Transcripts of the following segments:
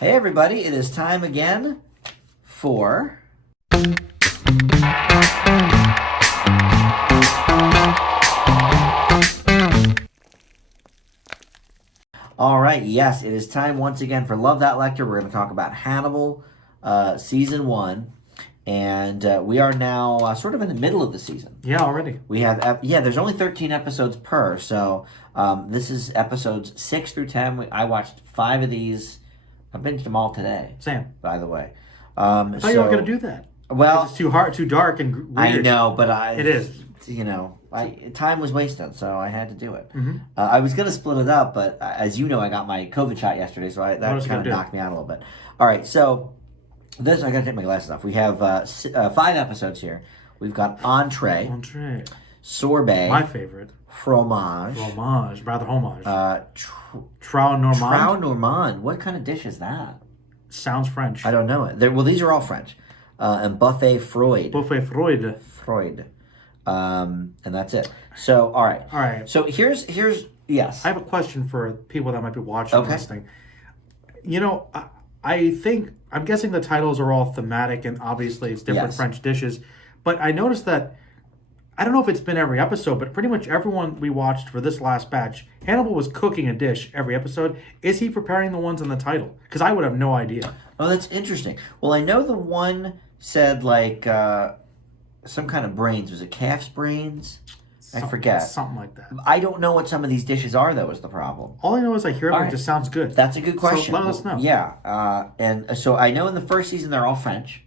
Hey everybody, it is time again for... All right, yes, it is time once again for Love That Lecter. We're going to talk about Hannibal, Season 1. And we are now sort of in the middle of the season. Yeah, already. We have, there's only 13 episodes per. So this is episodes 6 through 10. I watched 5 of these. I binged them all today. Same. By the way. I thought you weren't going to do that. Well, it's too hard, too dark, and weird. I know, but it is. Time was wasted, so I had to do it. Mm-hmm. I was going to split it up, but as you know, I got my COVID shot yesterday, so that kind of knocked me out a little bit. All right, so this, I got to take my glasses off. We have 5 episodes here. We've got entree, sorbet, my favorite, fromage, rather homage, Trou normand. What kind of dish is that? Sounds French. I don't know it. Well, these are all French. And buffet Freud. And that's it. So, all right. So here's yes. I have a question for people that might be watching this thing. You know, I'm guessing the titles are all thematic, and obviously it's different French dishes. But I noticed that, I don't know if it's been every episode, but pretty much everyone we watched for this last batch, Hannibal was cooking a dish every episode. Is he preparing the ones in the title? Because I would have no idea. Oh, that's interesting. Well, I know the one said like some kind of brains. Was it calf's brains? I forget. Something like that. I don't know what some of these dishes are, though, is the problem. All I know is I hear it and it just sounds good. That's a good question. So let us know. Yeah. And so I know in the first season they're all French.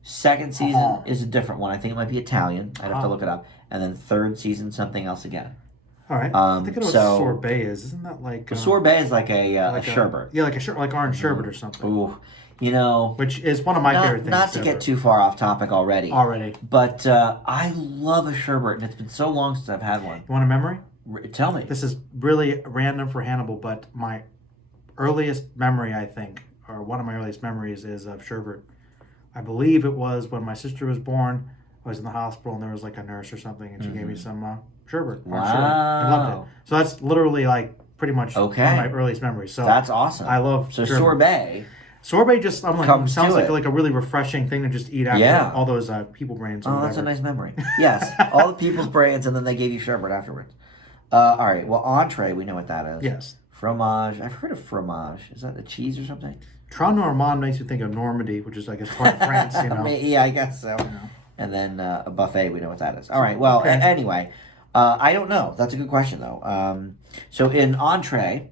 Second season is a different one. I think it might be Italian. I'd have to look it up. And then third season, something else again. All right. I think I know what sorbet is. Isn't that like... sorbet is like a sherbet. Yeah, like orange sherbet or something. Ooh. You know... Which is one of my favorite things. Not to get too far off topic already. But I love a sherbet, and it's been so long since I've had one. You want a memory? Tell me. This is really random for Hannibal, but my earliest memory, I think, or one of my earliest memories is of sherbet. I believe it was when my sister was born. I was in the hospital, and there was like a nurse or something, and she gave me some sherbet. Wow. I loved it. So that's literally like pretty much one of my earliest memories. So that's awesome. I love sherbet. Sorbet just, sounds like a really refreshing thing to just eat after all those people brains. Oh, that's a nice memory. Yes, all the people's brains, and then they gave you sherbet afterwards. All right, well, entree, we know what that is. Yes. Fromage, I've heard of fromage. Is that a cheese or something? Trou normand makes you think of Normandy, which is, I guess, part of France, you know. Yeah, I guess so. And then a buffet, we know what that is. All right, well, anyway, I don't know. That's a good question, though. So in entree...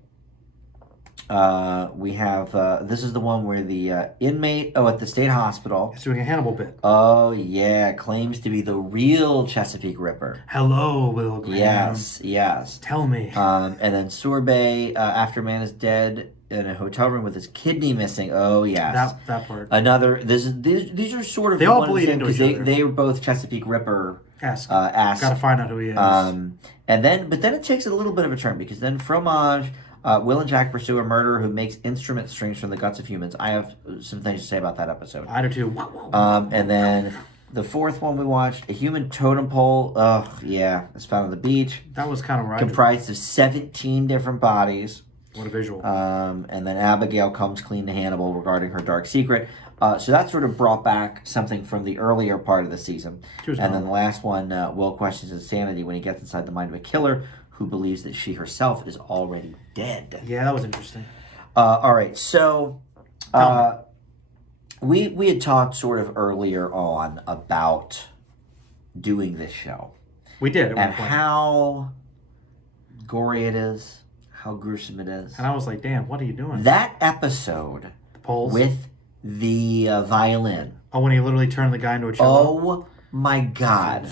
we have, this is the one where the inmate, at the state hospital. He's doing a Hannibal bit. Oh, yeah, claims to be the real Chesapeake Ripper. Hello, Will Graham. Yes. Tell me. And then sorbet, after man is dead in a hotel room with his kidney missing. Oh, yes. That part. Another, these are sort of... They all bleed into each other. They are both Chesapeake Ripper. Ask. Gotta find out who he is. But then it takes a little bit of a turn, because then fromage... Will and Jack pursue a murderer who makes instrument strings from the guts of humans. I have some things to say about that episode. I do too. And then the fourth one we watched, a human totem pole. Oh, yeah. It's found on the beach. That was kind of right. Comprised of 17 different bodies. What a visual. And then Abigail comes clean to Hannibal regarding her dark secret. So that sort of brought back something from the earlier part of the season. And then the last one, Will questions his sanity when he gets inside the mind of a killer who believes that she herself is already dead. Yeah, that was interesting. All right, so we had talked sort of earlier on about doing this show. We did, and how gory it is, how gruesome it is. And I was like, damn, what are you doing? That episode with the violin. Oh, when he literally turned the guy into a cello? Oh, my God.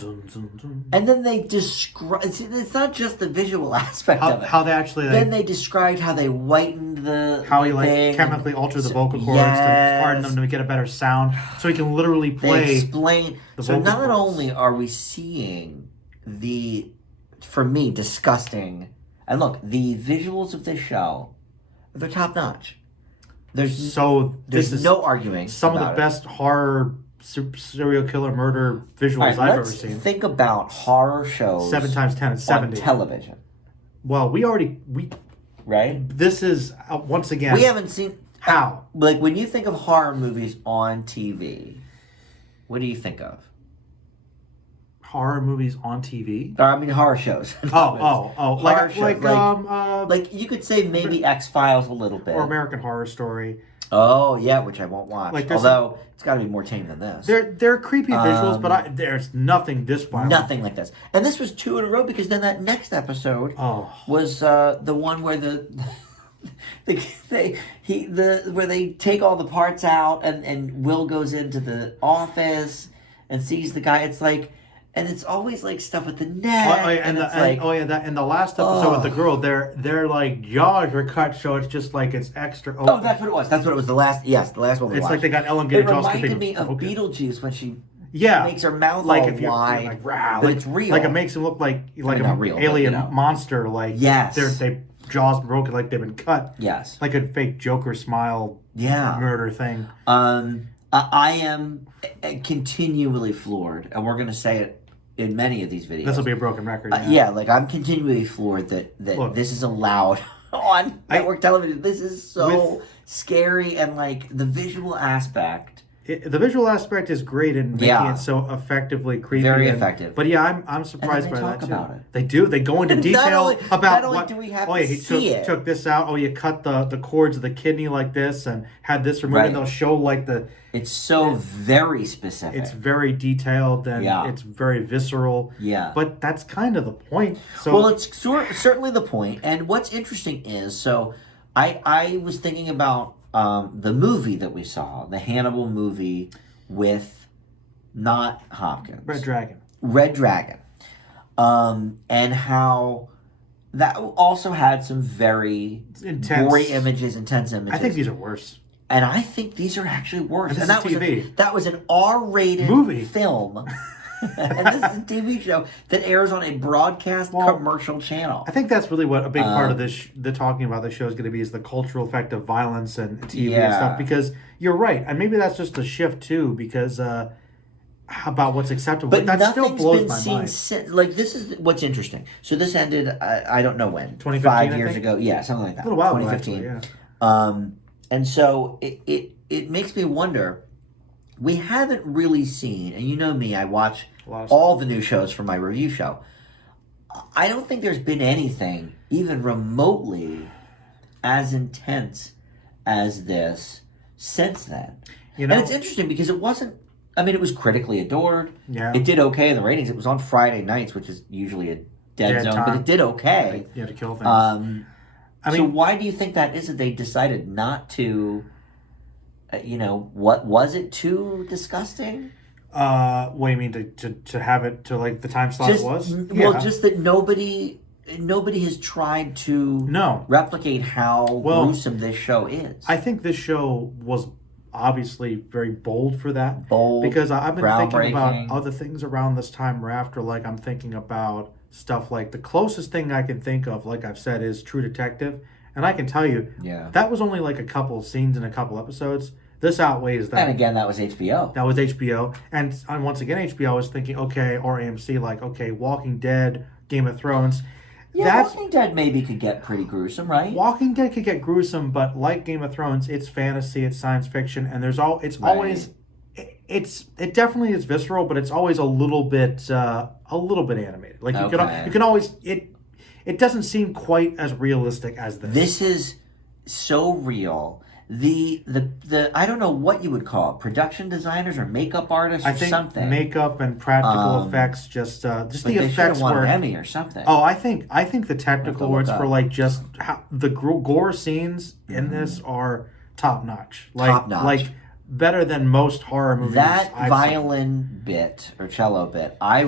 And then they describe... It's not just the visual aspect of it. How they actually... Then they described how they whitened the How he chemically altered the vocal cords to harden them to get a better sound. So he can literally play... They explain... So not only are we seeing the, for me, disgusting... And look, the visuals of this show, they're top-notch. There's no arguing some of the best horror... serial killer murder visuals I've ever seen. Think about horror shows 7 times 10 is 70 on television. Well, we right. This is once again. We haven't seen. How? Like, when you think of horror movies on TV, what do you think of? Horror movies on TV? Or, I mean, horror shows. Oh. Horror shows. Like, you could say maybe X-Files a little bit. Or American Horror Story. Oh, yeah, which I won't watch. Like, although, it's got to be more tame than this. They're creepy visuals, but there's nothing this violent. Nothing like this. And this was 2 in a row, because then that next episode was the one where where they take all the parts out, and Will goes into the office and sees the guy. It's like, and it's always like stuff with the neck. And the last episode with the girl, their like jaws are cut, so it's just like it's extra open. Oh, that's what it was. That's what it was. The last one. It's like they got elongated jaws. It reminded me of Beetlejuice when she makes her mouth all wide, but it's real. Like it makes him look like an real, alien monster. Like they jaws broken, like they've been cut. Yes, like a fake Joker smile. Murder thing. I am continually floored, and we're going to say it in many of these videos. This will be a broken record. Like, I'm continually floored that look, this is allowed on network television. This is so scary, and like the visual aspect. The visual aspect is great in making it so effectively creepy. Very effective. But I'm surprised by that too. About it. They do. They go into detail about not only what. Do we have to see he took this out. Oh, you cut the cords of the kidney like this, and had this removed. Right. And they'll show like the. It's so very specific. It's very detailed, and it's very visceral. Yeah. But that's kind of the point. So well, it's certainly the point. And what's interesting is, so I was thinking about the movie that we saw, the Hannibal movie with not Hopkins. Red Dragon. And how that also had some very intense, gory images, intense images. I think these are worse. And I think these are actually worse. And that was TV. That was an R-rated movie film. And this is a TV show that airs on a broadcast commercial channel. I think that's really what a big part of this, the talking about this show is going to be, is the cultural effect of violence and TV and stuff. Because you're right, and maybe that's just a shift too. Because about what's acceptable, but that still blows my mind. Like, this is what's interesting. So this ended, I don't know when, 2015, 5 years ago, something like that. A little while 2015. Ago, actually, and so it makes me wonder. We haven't really seen, and you know me, I watch all the new shows for my review show. I don't think there's been anything even remotely as intense as this since then. And it's interesting because it wasn't, it was critically adored. Yeah. It did okay in the ratings. It was on Friday nights, which is usually a dead zone, but it did okay. You had to kill things. So why do you think that is that they decided not to, what was it too disgusting? What do you mean to have it to like the time slot it was? Well, just that nobody has tried to replicate how gruesome this show is. I think this show was obviously very bold for that. Bold, because I've been thinking about other things around this time or after. Like, I'm thinking about stuff like the closest thing I can think of, like I've said, is True Detective. And I can tell you, that was only like a couple scenes in a couple episodes. This outweighs that. And again, that was HBO. And once again, HBO was thinking, or AMC, Walking Dead, Game of Thrones. Yeah, Walking Dead maybe could get pretty gruesome, right? Walking Dead could get gruesome, but like Game of Thrones, it's fantasy, it's science fiction, and always, it definitely is visceral, but it's always a little bit animated. Like you can always it doesn't seem quite as realistic as this. This is so real. The I don't know what you would call it, production designers or makeup artists or something. Makeup and practical effects, just the effects were an Emmy or something. Oh, I think the technical words for like just how the gore scenes in this are top notch. Like better than most horror movies. That violin bit or cello bit, I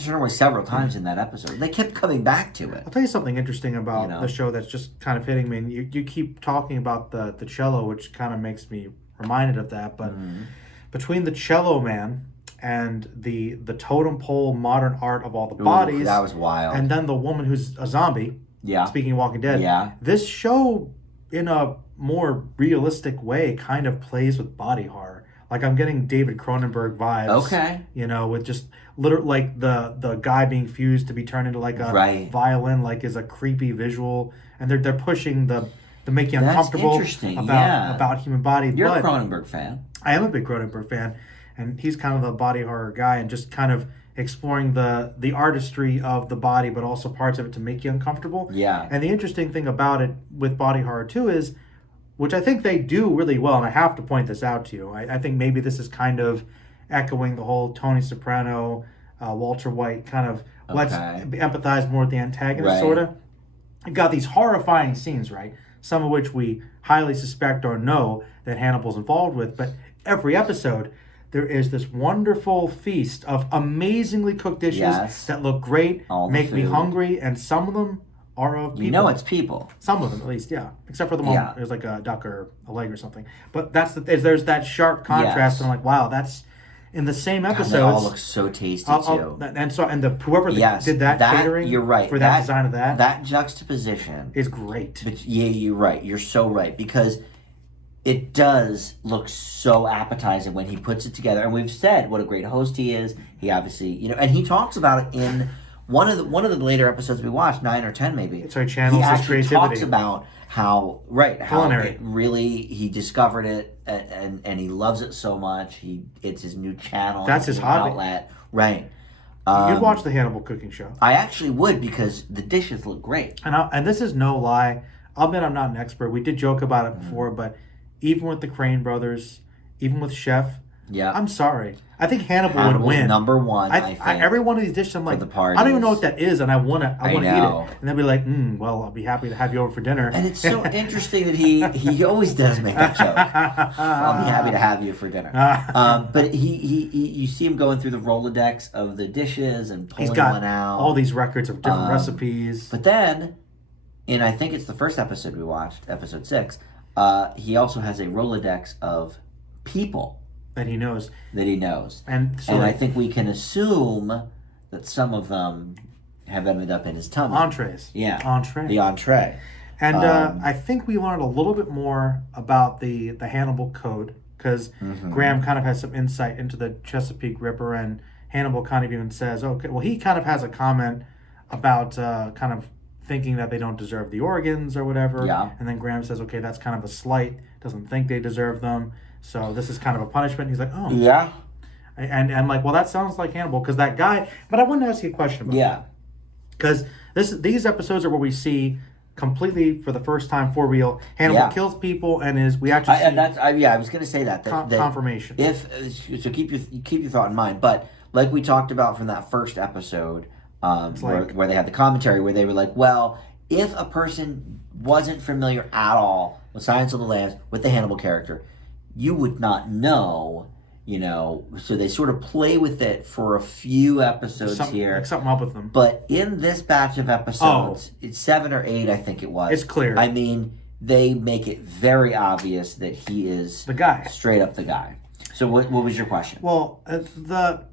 turned away several times in that episode. They kept coming back to it. I'll tell you something interesting about the show that's just kind of hitting me. And you keep talking about the cello, which kind of makes me reminded of that. But between the cello man and the totem pole modern art of all the bodies, that was wild. And then the woman who's a zombie. Yeah. Speaking of Walking Dead. Yeah. This show, in a more realistic way, kind of plays with body horror. Like, I'm getting David Cronenberg vibes. Okay. With just literally like the guy being fused to be turned into like a violin, like, is a creepy visual, and they're pushing the to make you uncomfortable about human body. You're a Cronenberg fan. I am a big Cronenberg fan, and he's kind of the body horror guy, and just kind of exploring the artistry of the body, but also parts of it to make you uncomfortable. Yeah. And the interesting thing about it with body horror too is, which I think they do really well, and I have to point this out to you. I think maybe this is kind of echoing the whole Tony Soprano, Walter White kind of let's empathize more with the antagonist, sort of. You've got these horrifying scenes, right? Some of which we highly suspect or know that Hannibal's involved with, but every episode there is this wonderful feast of amazingly cooked dishes that look great, make me hungry, and some of them are of people. You know it's people. Some of them, at least, yeah. Except for the one there's like a duck or a leg or something. But there's that sharp contrast, and I'm like, wow, that's in the same episodes. They all look so tasty too. And whoever did that catering, you're right, for that design of that juxtaposition is great. But you're right. You're so right, because it does look so appetizing when he puts it together. And we've said what a great host he is. He obviously, and he talks about it in one of the later episodes we watched, 9 or 10 maybe. It's our channels his creativity. He talks about how it really, he discovered it and he loves it so much. It's his new channel. That's his hobby. Outlet. Right. You'd watch the Hannibal cooking show. I actually would, because the dishes look great. And this is no lie. I'll admit I'm not an expert. We did joke about it before, but even with the Crane brothers, even with Chef, I'm sorry. I think Hannibal would win. Number one, I think. Every one of these dishes, I'm like, I don't even know what that is, and I want to eat it. And they'll be like, well, I'll be happy to have you over for dinner. And it's so interesting that he always does make that joke. I'll be happy to have you for dinner. But you see him going through the Rolodex of the dishes and pulling one out. All these records of different recipes. But then, I think it's the first episode we watched, episode 6, he also has a Rolodex of people that he knows. And I think we can assume that some of them have ended up in his tummy. Entrees. Yeah. Entree. The entree. And I think we learned a little bit more about the Hannibal Code, because Graham kind of has some insight into the Chesapeake Ripper, and Hannibal kind of even says, okay, well, he kind of has a comment about kind of thinking that they don't deserve the organs or whatever. Yeah. And then Graham says, okay, that's kind of a slight, doesn't think they deserve them. So this is kind of a punishment. He's like, oh. Yeah. And I'm like, well, that sounds like Hannibal, because that guy, but I wanted to ask you a question about that. Because these episodes are where we see completely for the first time, for real, Hannibal kills people, and we actually see I was going to say that confirmation. So keep your thought in mind, but like we talked about from that first episode, where they had the commentary, where they were like, well, if a person wasn't familiar at all with Silence of the Lambs, with the Hannibal character, you would not know, so they sort of play with it for a few episodes here. Like something up with them. But in this batch of episodes, it's 7 or 8, I think it was. It's clear. I mean, they make it very obvious that he is the guy. Straight up the guy. So what was your question? Well, the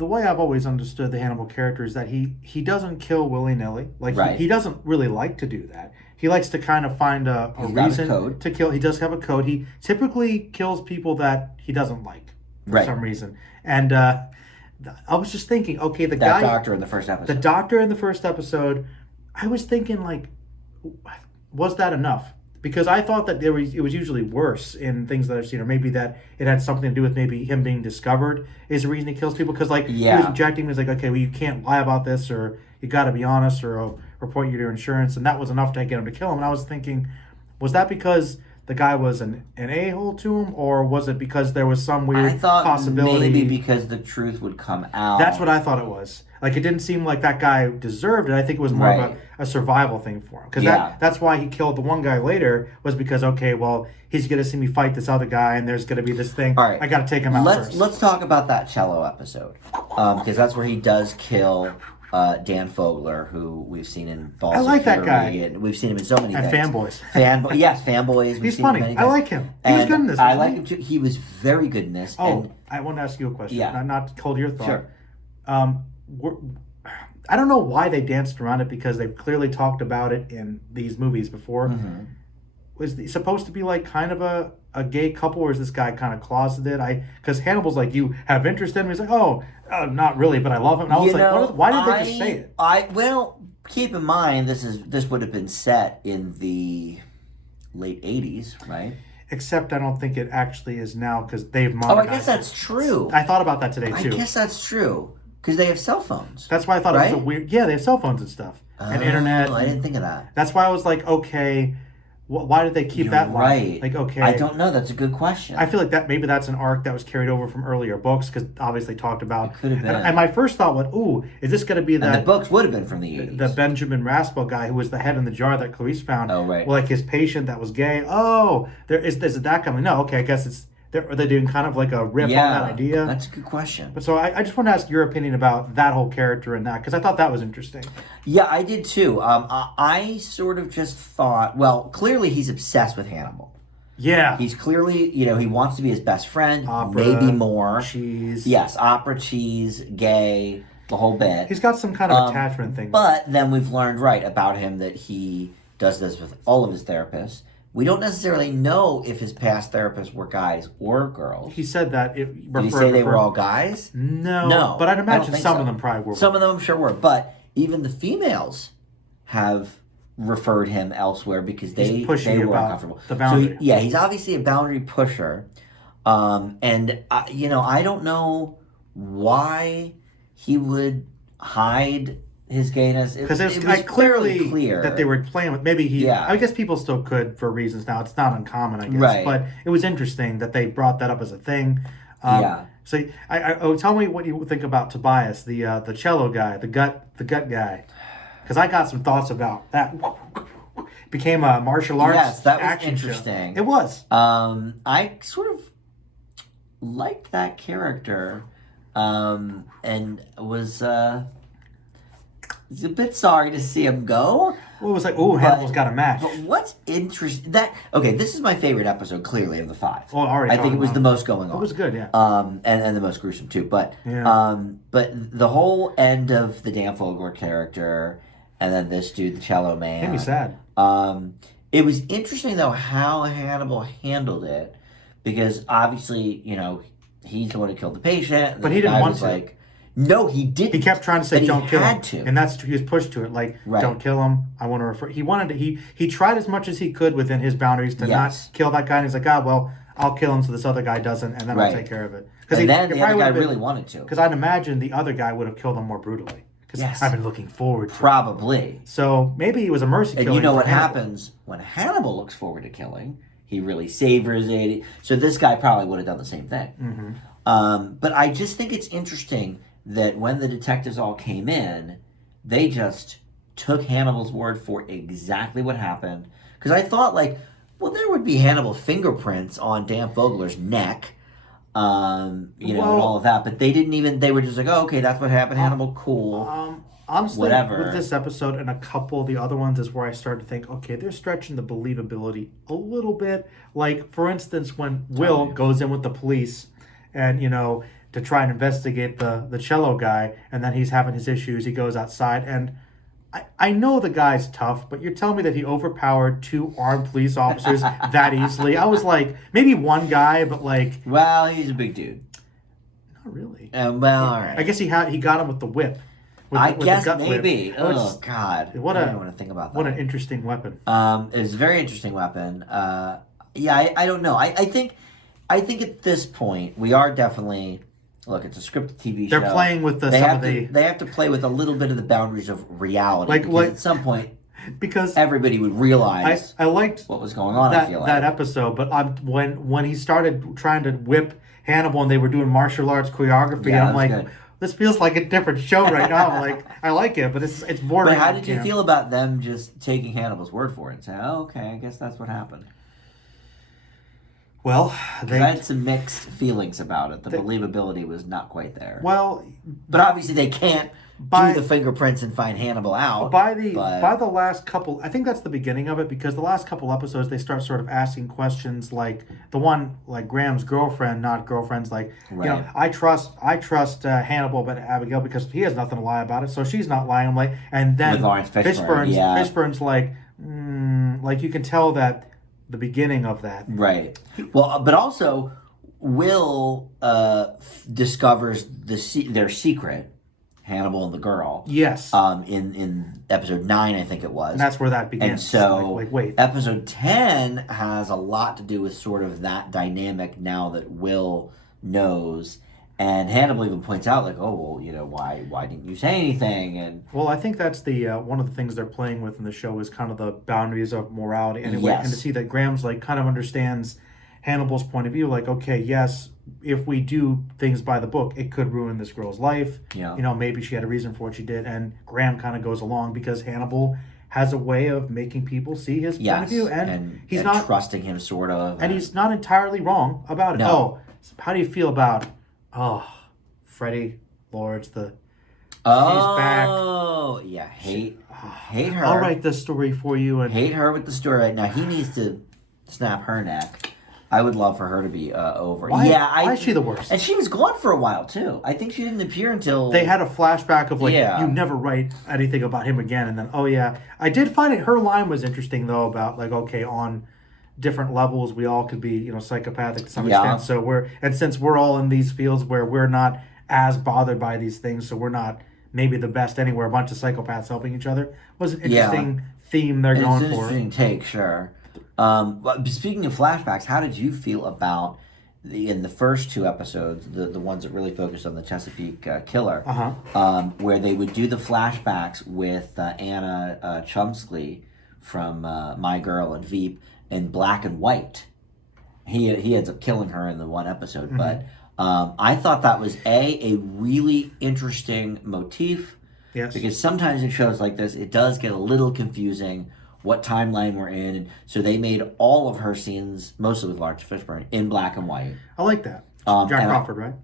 way I've always understood the Hannibal character is that he doesn't kill willy-nilly. He doesn't really like to do that. He likes to kind of find a reason to kill. He does have a code. He typically kills people that he doesn't like for some reason. And I was just thinking, okay, the doctor in the first episode. The doctor in the first episode, I was thinking, like, was that enough? Because I thought that it was usually worse in things that I've seen, or maybe that it had something to do with maybe him being discovered is the reason he kills people. Because he was injecting, he was like, okay, well, you can't lie about this, or you got to be honest, or I'll report you to your insurance, and that was enough to get him to kill him. And I was thinking, was that because the guy was an a-hole to him, or was it because there was some weird possibility? Maybe because the truth would come out. That's what I thought it was. Like, it didn't seem like that guy deserved it. I think it was more of a survival thing for him. Because that's why he killed the one guy later, was because, okay, well, he's going to see me fight this other guy, and there's going to be this thing. All right. I got to take him out first. Let's talk about that cello episode. Because that's where he does kill Dan Fogler, who we've seen in Balls I like of Fury, that guy. And we've seen him in so many things. Fanboys. Fanboys. He's funny. I like him. He was good in this. I like him too. He was very good in this. Oh, I want to ask you a question. Yeah. Not to hold your thought. Sure. I don't know why they danced around it, because they've clearly talked about it in these movies before. Mm-hmm. Was it supposed to be like kind of a gay couple, or is this guy kind of closeted? Because Hannibal's like, you have interest in him. He's like, not really, but I love him. And I was like, why did they just say it? Well, keep in mind, this would have been set in the late 80s, right? Except I don't think it actually is now because they've Oh, modernized I guess that's true. I thought about that today, too. I guess that's true. Because they have cell phones. That's why I thought right? it was a weird... Yeah, they have cell phones and stuff. And internet. I didn't think of that. That's why I was like, okay, why did they keep You're that line? right. Like, okay. I don't know. That's a good question. I feel like that maybe that's an arc that was carried over from earlier books because obviously talked about. It could have been. And my first thought was, ooh, is this going to be that? And the books would have been from the 80s. The Benjamin Raspel guy who was the head in the jar that Clarice found. Oh, right. Well, like his patient that was gay. Oh, is that coming? No, okay, I guess it's. Are they doing kind of like a riff on that idea? That's a good question. But so I just want to ask your opinion about that whole character and that because I thought that was interesting. Yeah, I did too. I sort of just thought, well, clearly he's obsessed with Hannibal. Yeah. He's clearly, he wants to be his best friend, Opera, maybe more. Cheese. Yes, opera, cheese, gay, the whole bit. He's got some kind of attachment thing. But then we've learned, about him that he does this with all of his therapists. We don't necessarily know if his past therapists were guys or girls. He said that. Did he say they were all guys? No. But I'd imagine some of them probably were. Some of them I'm sure were. But even the females have referred him elsewhere because they were uncomfortable. The boundary. So he's obviously a boundary pusher. And I don't know why he would hide his gayness. Because it was clearly clear that they were playing with. Maybe he. Yeah. I guess people still could for reasons now. It's not uncommon, I guess. Right. But it was interesting that they brought that up as a thing. So tell me what you think about Tobias, the cello guy, the gut guy, because I got some thoughts about that. Became a martial arts. Yes, that was action interesting. Show. It was. I sort of liked that character, and was. It's a bit sorry to see him go. Well, it was like, oh, Hannibal's got a match. But what's interesting this is my favorite episode, clearly, of the 5. Well, already I think it was the most going on. It was good, yeah. And the most gruesome too. But but the whole end of the Dan Fogler character, and then this dude, the cello man, made me sad. It was interesting though how Hannibal handled it, because obviously he's the one who killed the patient. But he didn't want to. No, he didn't. He kept trying to say, "Don't kill him," and he was pushed to it. Like, don't kill him. I want to refer. He wanted to. He tried as much as he could within his boundaries to not kill that guy. And he's like, well, I'll kill him so this other guy doesn't, and then I'll take care of it. Because the other guy really wanted to. Because I'd imagine the other guy would have killed him more brutally. Because I've been looking forward to it. Probably. So maybe it was a mercy killing. And you know what happens when Hannibal looks forward to killing? He really savors it. So this guy probably would have done the same thing. Mm-hmm. But I just think it's interesting that when the detectives all came in, they just took Hannibal's word for exactly what happened. Because I thought, there would be Hannibal fingerprints on Dan Fogler's neck, and all of that. But they didn't even, they were just like, oh, okay, that's what happened, Hannibal, cool. Honestly, whatever. With this episode and a couple of the other ones is where I started to think, okay, they're stretching the believability a little bit. Like, for instance, when Will goes in with the police and, to try and investigate the cello guy, and then he's having his issues. He goes outside, and I know the guy's tough, but you're telling me that he overpowered 2 armed police officers that easily. I was like, maybe one guy, but well, he's a big dude. Not really. All right. I guess he got him with the whip. I guess maybe. Whip. Oh God! I don't want to think about that. What an interesting weapon. It's a very interesting weapon. I don't know. I think at this point we are definitely. Look, it's a scripted TV show. They're playing with they have to play with a little bit of the boundaries of reality. Because at some point, because everybody would realize I liked what was going on. I feel like that episode, but when he started trying to whip Hannibal and they were doing martial arts choreography, I'm like, good. This feels like a different show right now. I like it, but it's boring. But how did you feel about them just taking Hannibal's word for it and saying, "Oh, okay, I guess that's what happened"? Well, I had some mixed feelings about it. The believability was not quite there. Well, but obviously they can't do the fingerprints and find Hannibal out. By the last couple, I think that's the beginning of it, because the last couple episodes they start sort of asking questions like the one like Graham's girlfriend, not girlfriends, I trust Hannibal but Abigail because he has nothing to lie about it, so she's not lying. I'm like, and then Fishburne's like you can tell that. The beginning of that. Right. Well, but also, Will discovers their secret, Hannibal and the girl. Yes. In episode 9, I think it was. And that's where that begins. And so, wait. episode 10 has a lot to do with sort of that dynamic now that Will knows. And Hannibal even points out, like, oh, well, why didn't you say anything? And well, I think that's the one of the things they're playing with in the show is kind of the boundaries of morality. Anyway, yes. And to see that Graham's, like, kind of understands Hannibal's point of view, like, okay, yes, if we do things by the book, it could ruin this girl's life. Yeah. Maybe she had a reason for what she did, and Graham kind of goes along because Hannibal has a way of making people see his point of view, and he's not trusting him, sort of, and he's not entirely wrong about it. No. Oh, how do you feel about Freddie Lords? She's back. Oh, yeah, hate her. I'll write this story for you, and hate her with the story right now. He needs to snap her neck. I would love for her to be over. Why is she the worst? And she was gone for a while, too. I think she didn't appear until... They had a flashback of, you never write anything about him again. And then, I did find it... Her line was interesting, though, about, on different levels, we all could be, psychopathic to some extent. So since we're all in these fields where we're not as bothered by these things, so we're not maybe the best anywhere, a bunch of psychopaths helping each other, was an interesting theme they're going for. It's an interesting take, sure. But speaking of flashbacks, how did you feel about in the first 2 episodes, the ones that really focused on the Chesapeake killer, where they would do the flashbacks with Anna Chumsky from My Girl and Veep in black and white? He ends up killing her in the one episode, but I thought that was a really interesting motif. Yes. Because sometimes in shows like this, it does get a little confusing what timeline we're in. And so they made all of her scenes, mostly with Lawrence Fishburne, in black and white. I like that. John Crawford, right?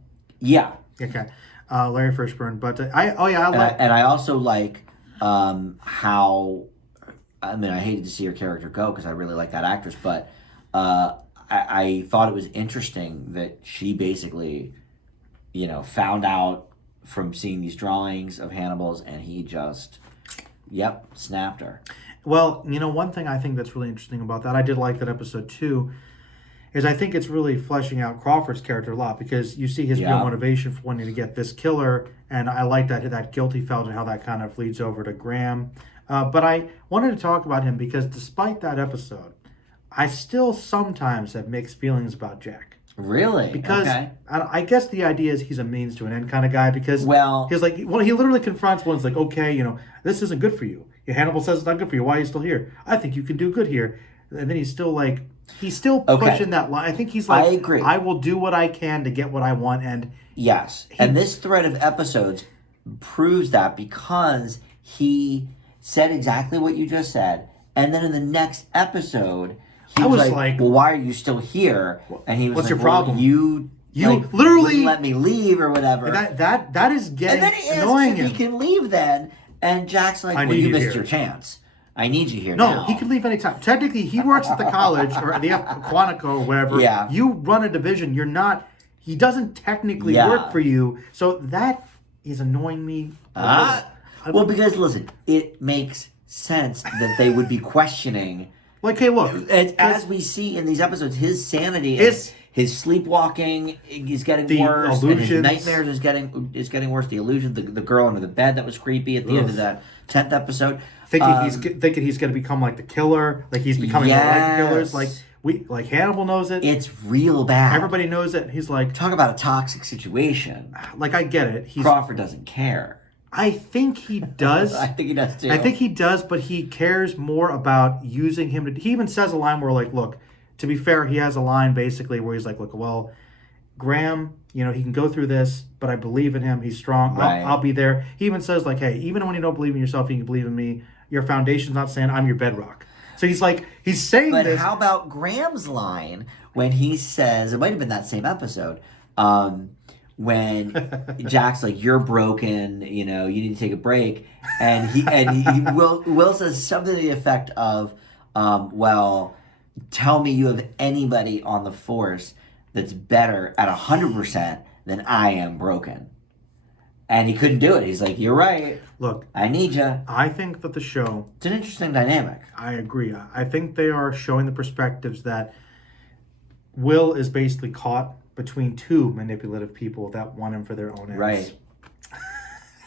Yeah. Okay. Larry Fishburne. But I also like how... I mean, I hated to see her character go because I really like that actress, but I thought it was interesting that she basically, found out from seeing these drawings of Hannibal's, and he just, snapped her. Well, one thing I think that's really interesting about that, I did like that episode 2, is I think it's really fleshing out Crawford's character a lot, because you see his real motivation for wanting to get this killer, and I like that guilt he felt and how that kind of leads over to Graham. But I wanted to talk about him because despite that episode, I still sometimes have mixed feelings about Jack. Really? Because I guess the idea is he's a means to an end kind of guy, because he's like, he literally confronts one's like, okay, this isn't good for you. Hannibal says it's not good for you. Why are you still here? I think you can do good here. And then he's still pushing that line. I think he's like, I agree. I will do what I can to get what I want. And yes. And this thread of episodes proves that, because he said exactly what you just said. And then in the next episode, he was like, well, why are you still here? And he was what's like, your problem? You literally wouldn't let me leave or whatever. That is getting annoying. And then he asks if he can leave then. And Jack's like, well, you missed your chance. I need you here now. No, he can leave anytime. Technically, he works at the college or the Quantico or wherever. Yeah. You run a division. He doesn't technically work for you. So that is annoying me. Well, because, listen, it makes sense that they would be questioning. Like, hey, look. As we see in these episodes, his sanity his sleepwalking is getting worse. And his nightmares is getting worse. The illusion, the girl under the bed that was creepy at the end of that 10th episode. Thinking he's going to become like the killer. Like he's becoming like the killers. Like Hannibal knows it. It's real bad. Everybody knows it. He's like, talk about a toxic situation. Like, I get it. Crawford doesn't care. I think he does. I think he does too. I think he does, but he cares more about using him to... He even says a line where, like, look, to be fair, he has a line basically where he's like, look, well, Graham, he can go through this, but I believe in him. He's strong. Right. I'll be there. He even says, like, hey, even when you don't believe in yourself, you can believe in me. Your foundation's not saying I'm your bedrock. So he's like, he's saying this. But how about Graham's line when he says, it might have been that same episode, when Jack's like, you're broken, you need to take a break. And Will says something to the effect of, well, tell me you have anybody on the force that's better at 100% than I am broken. And he couldn't do it. He's like, you're right. Look, I need you. I think that the show... It's an interesting dynamic. I agree. I think they are showing the perspectives that Will is basically caught between two manipulative people that want him for their own ends. Right.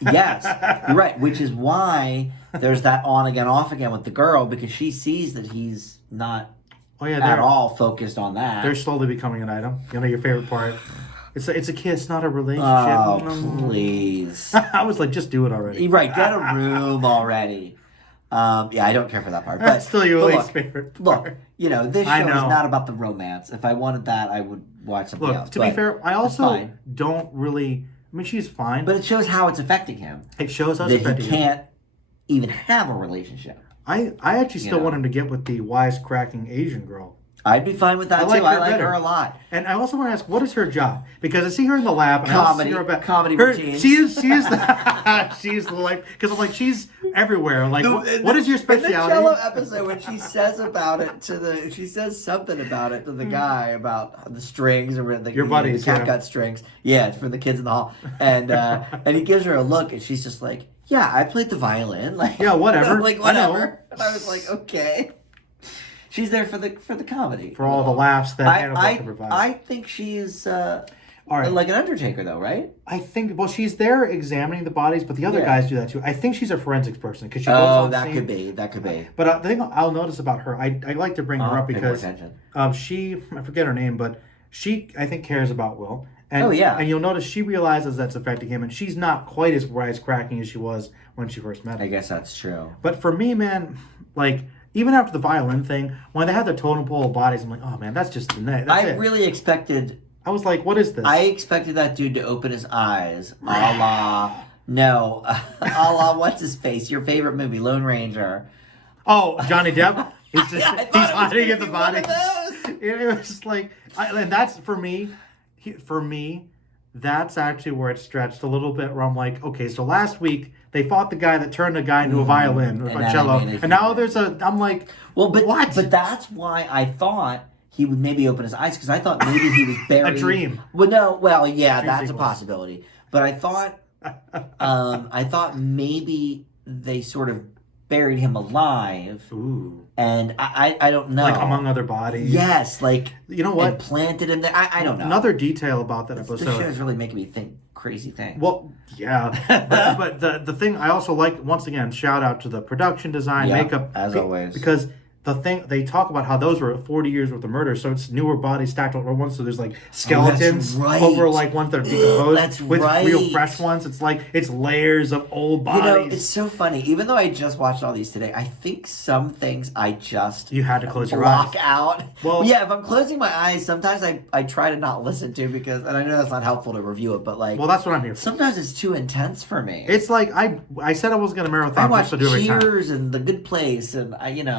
Yes, you're right. Which is why there's that on again, off again with the girl, because she sees that he's not at all focused on that. They're slowly becoming an item. You know, your favorite part. It's a kiss, not a relationship. Oh, please. I was like, just do it already. Right, get a room already. I don't care for that part. But still your least favorite part. Look, this show is not about the romance. If I wanted that, I would watch something else. To be fair, I also don't really... I mean, she's fine. But it shows how it's affecting him. It shows how it's affecting him. That he can't even have a relationship. I actually still want him to get with the wisecracking Asian girl. I'd be fine with that too. I like her a lot. And I also want to ask, what is her job? Because I see her in the lab. And comedy routines. She's the life. Because I'm like, she's everywhere. Like, what is your specialty? In the cello episode, when she says about it she says something about it to the guy about the strings or your buddies, the catgut strings. Yeah, for the kids in the hall. And he gives her a look, and she's just like, "Yeah, I played the violin." Like, yeah, whatever. Like whatever. And I was like, okay. She's there for the comedy. For all the laughs that Hannibal can provide. I think she is like an Undertaker, though, right? I think, she's there examining the bodies, but the other guys do that too. I think she's a forensics person because she goes on that scene. That could be. But the thing I'll notice about her, I like to bring her up because she, I forget her name, but she, I think, cares about Will. And, and you'll notice she realizes that's affecting him, and she's not quite as wisecracking as she was when she first met him. I guess that's true. But for me, man, like... Even after the violin thing, when they had the totem pole of bodies, I'm like, oh man, that's just the net. I really expected... I was like, what is this? I expected that dude to open his eyes, a la... No, a la what's his face? Your favorite movie, Lone Ranger. Oh, Johnny Depp? He's hiding in the bodies. It was just like... and that's, for me, that's actually where it stretched a little bit, where I'm like, okay, so last week... They fought the guy that turned a guy into a violin or a cello, and now there's I'm like, well, but what? But that's why I thought he would maybe open his eyes, because I thought maybe he was buried. A dream. Well, yeah, that's a possibility. But I thought maybe they sort of buried him alive. Ooh. And I don't know. Like among other bodies. Yes, like, you know what? And planted him there. I don't know. Another detail about that episode. The show is really making me think crazy things. Well, yeah. but the thing I also like, once again, shout out to the production design, makeup. As always. Because the thing, they talk about how those were 40 years worth of murder, so it's newer bodies stacked over once, so there's like skeletons over like ones that are decomposed with real fresh ones. It's like, it's layers of old bodies. It's so funny. Even though I just watched all these today, I think some things I just you had to close your eyes. Block out. Well, yeah, if I'm closing my eyes, sometimes I try to not listen to, because, and I know that's not helpful to review it, but like, well, that's what I'm here for. Sometimes it's too intense for me. It's like I said I was going to marathon. I watched Cheers and The Good Place, and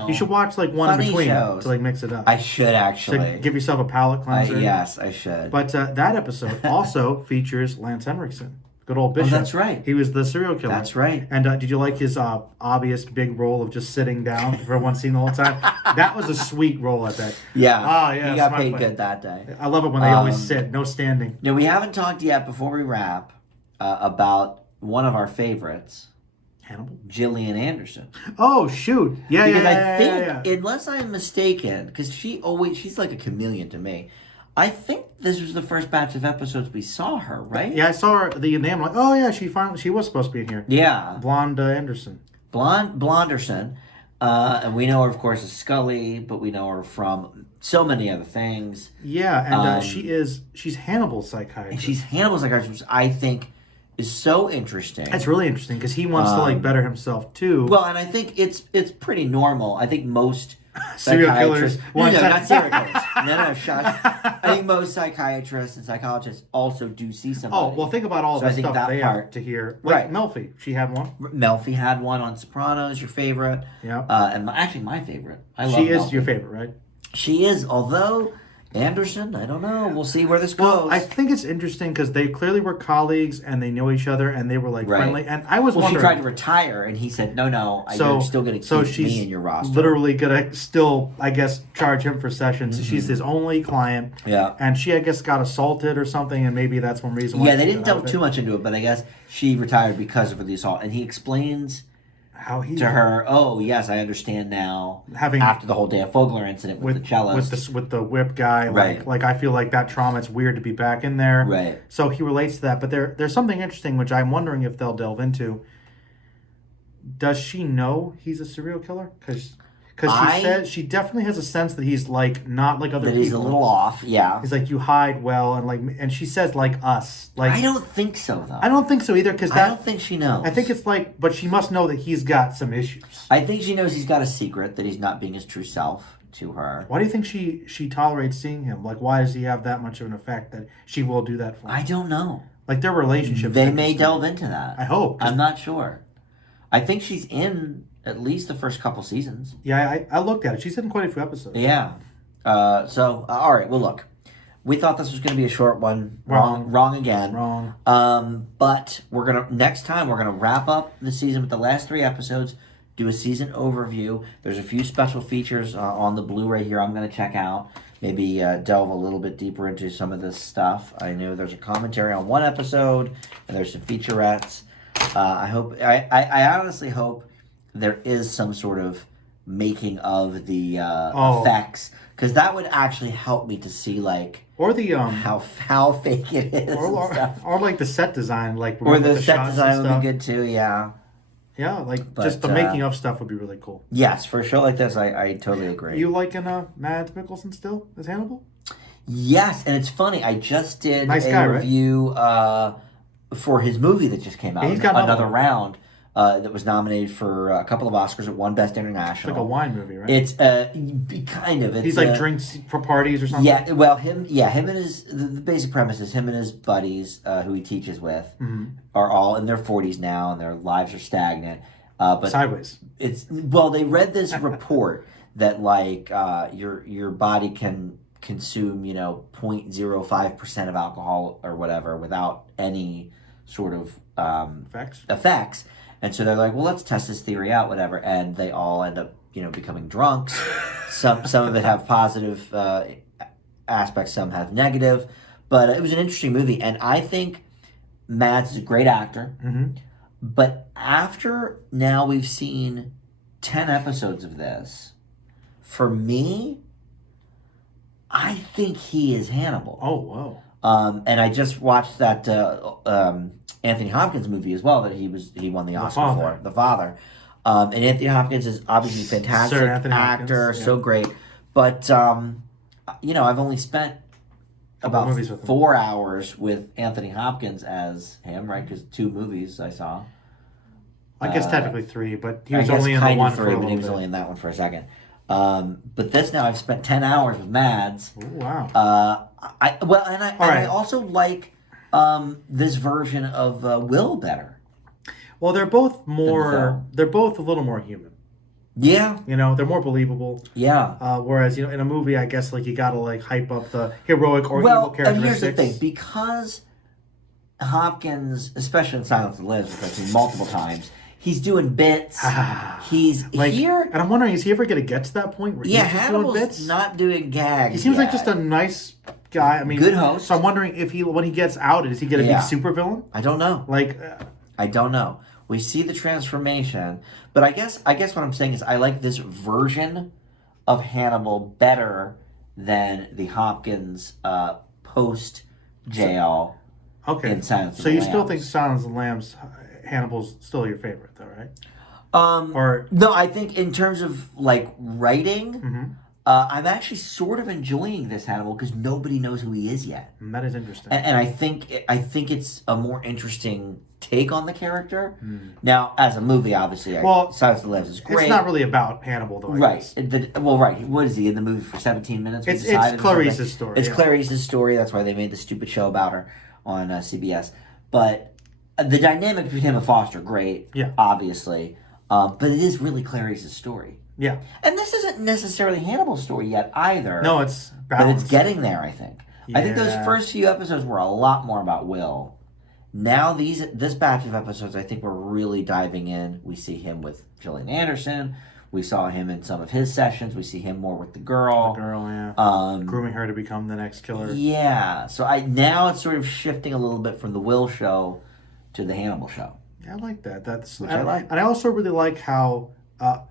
you should watch like one in between shows. to like mix it up. I should actually to give yourself a palate cleanser. Yes, I should. But that episode also features Lance Henriksen, good old Bishop. Oh, that's right. He was the serial killer. That's right. And did you like his obvious big role of just sitting down for one scene the whole time? That was a sweet role, I bet. Yeah. Oh yeah. He got paid good that day. I love it when they always sit, no standing. Now we haven't talked yet before we wrap about one of our favorites. Hannibal? Gillian Anderson. Oh, shoot. Yeah, because I think, unless I'm mistaken, because she's like a chameleon to me. I think this was the first batch of episodes we saw her, right? Yeah, I saw her, the name, like, oh yeah, she was supposed to be in here. Yeah. Blonde Anderson. Blonderson. And we know her, of course, as Scully, but we know her from so many other things. Yeah, and she's Hannibal's psychiatrist. And she's Hannibal's psychiatrist, which I think is so interesting. It's really interesting because he wants to like better himself too. Well, and I think it's pretty normal. I think most serial killers. Not serial killers. No, shush. I think most psychiatrists and psychologists also do see somebody. Oh, well, think about all the stuff they have to hear. Like Melfi, she had one. Melfi had one on Sopranos, your favorite. Yeah. And actually my favorite. I love She is Melfi. Your favorite, right? She is, although Anderson, I don't know. We'll see where this goes. Well, I think it's interesting because they clearly were colleagues and they know each other and they were like friendly. And I was wondering. She tried to retire and he said, no, you're still going to keep me in your roster. Literally going to still, I guess, charge him for sessions. Mm-hmm. She's his only client. Yeah. And she, I guess, got assaulted or something, and maybe that's one reason why. Yeah, they didn't delve too much into it, but I guess she retired because of the assault. And he explains how he to her, oh yes, I understand now. Having after the whole Dan Fogler incident with the cellist, with the whip guy, right? Like I feel like that trauma. It's weird to be back in there, right? So he relates to that. But there's something interesting which I'm wondering if they'll delve into. Does she know he's a serial killer? Because she said she definitely has a sense that he's like not like other people. That he's a little off. Yeah. He's like, you hide well, and she says like us. Like I don't think so though. I don't think so either because I don't think she knows. I think it's like, but she must know that he's got some issues. I think she knows he's got a secret, that he's not being his true self to her. Why do you think she tolerates seeing him? Like, why does he have that much of an effect that she will do that for him? I don't know. Like their relationship. They may delve into that. I hope. I'm not sure. I think she's in at least the first couple seasons. Yeah, I looked at it. She's in quite a few episodes. Yeah. All right. Well, look, we thought this was going to be a short one. Wrong again. Wrong. But next time we're gonna wrap up the season with the last 3 episodes. Do a season overview. There's a few special features on the Blu-ray here I'm gonna check out. Maybe delve a little bit deeper into some of this stuff. I know there's a commentary on one episode, and there's some featurettes. I honestly hope there is some sort of making of the effects, because that would actually help me to see or the how fake it is, or like the set design, or the set design would be good too. Yeah, just the making of stuff would be really cool. Yes, for a show like this, I totally agree. Are you liking Mads Mikkelsen still as Hannibal? Yes, and it's funny. I just did a review for his movie that just came out. He's got another round. That was nominated for a couple of Oscars. It won Best International. It's like a wine movie, right? It's kind of. He's like drinks for parties or something. Yeah, well, him and his the basic premise is him and his buddies who he teaches with are all in their 40s now, and their lives are stagnant. But sideways. They read this report that your body can consume 0.05% of alcohol or whatever without any sort of effects. And so they're like, well, let's test this theory out, whatever. And they all end up, becoming drunks. Some of it have positive aspects, some have negative. But it was an interesting movie. And I think Mads is a great actor. Mm-hmm. But after now we've seen 10 episodes of this, for me, I think he is Hannibal. Oh, wow. And I just watched that Anthony Hopkins movie as well that he won the Oscar for, The Father. And Anthony Hopkins is obviously a fantastic actor, so great. But I've only spent about 4 hours with Anthony Hopkins as him, right? Because 2 movies I saw. I guess technically 3, but he was only in the one for a little bit. He was only in that one for a second. But this now I've spent 10 hours with Mads. Ooh, wow. I also like this version of Will better. Well, they're both they're both a little more human. Yeah. They're more believable. Yeah. Whereas, in a movie, I guess you got to hype up the heroic or evil characteristics. And here's the thing, because Hopkins, especially in Silence of the Lambs, which I've seen multiple times, he's doing bits. He's here, and I'm wondering, is he ever going to get to that point where he's just doing bits? Not doing gags. He seems like just a nice guy. I mean, good host. So I'm wondering if when he gets outed, is he going to be a supervillain? I don't know. I don't know. We see the transformation, but I guess what I'm saying is I like this version of Hannibal better than the Hopkins post jail. Okay. In Silence of the Lambs. So you still think Silence of the Lambs, Hannibal's still your favorite, though, right? No, I think in terms of writing, I'm actually sort of enjoying this Hannibal because nobody knows who he is yet. That is interesting. And I think it's a more interesting take on the character. Now, as a movie, obviously, Silence of the Lambs is great. It's not really about Hannibal, though. Right. Right. What is he in the movie for 17 minutes? It's Clarice's story. It's Clarice's story. That's why they made the stupid show about her on CBS. But the dynamic between him and Foster, great. Yeah. Obviously. But it is really Clarice's story. Yeah. And this isn't necessarily Hannibal's story yet either. No, it's balanced. But it's getting there, I think. Yeah. I think those first few episodes were a lot more about Will. Now this batch of episodes, I think we're really diving in. We see him with Gillian Anderson. We saw him in some of his sessions. We see him more with the girl. Yeah. Grooming her to become the next killer. Yeah. So now it's sort of shifting a little bit from the Will show to the Hannibal show. Yeah, I like that. Which I like. And I also really like how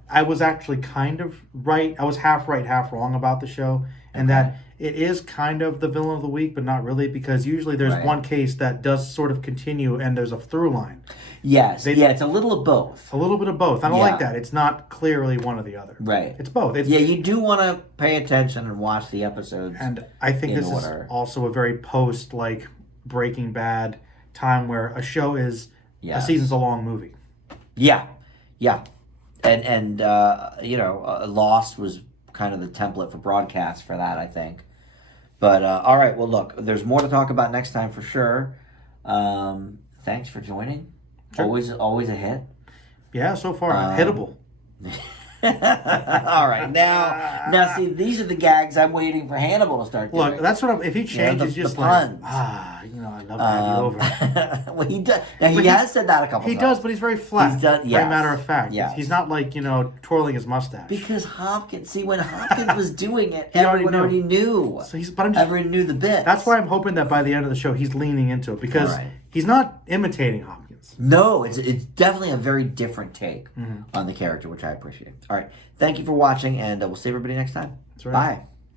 I was actually kind of right. I was half right, half wrong about the show, and that it is kind of the villain of the week, but not really, because usually there's one case that does sort of continue, and there's a through line. Yes, it's a little of both. A little bit of both. I don't like that. It's not clearly one or the other. Right. It's both. You do want to pay attention and watch the episodes. And I think this is also a very post, like, Breaking Bad time where a show is a season's a long movie. Yeah. And Lost was kind of the template for broadcast for that, I think. But, all right, well, look, there's more to talk about next time for sure. Thanks for joining. Sure. Always a hit. Yeah, so far, hittable. All right, now, see, these are the gags I'm waiting for Hannibal to start doing. Look, that's what if he changes, just puns. I'd love to have you over. Well, he does. Now, he has said that a couple times. He does, but he's very flat. He's done, very matter of fact. Yes. He's not like, twirling his mustache. Because when Hopkins was doing it, everyone already knew. So everyone knew the bit. That's why I'm hoping that by the end of the show, he's leaning into it, because he's not imitating Hopkins. No, it's definitely a very different take on the character, which I appreciate. All right. Thank you for watching, and we'll see everybody next time. That's right. Bye.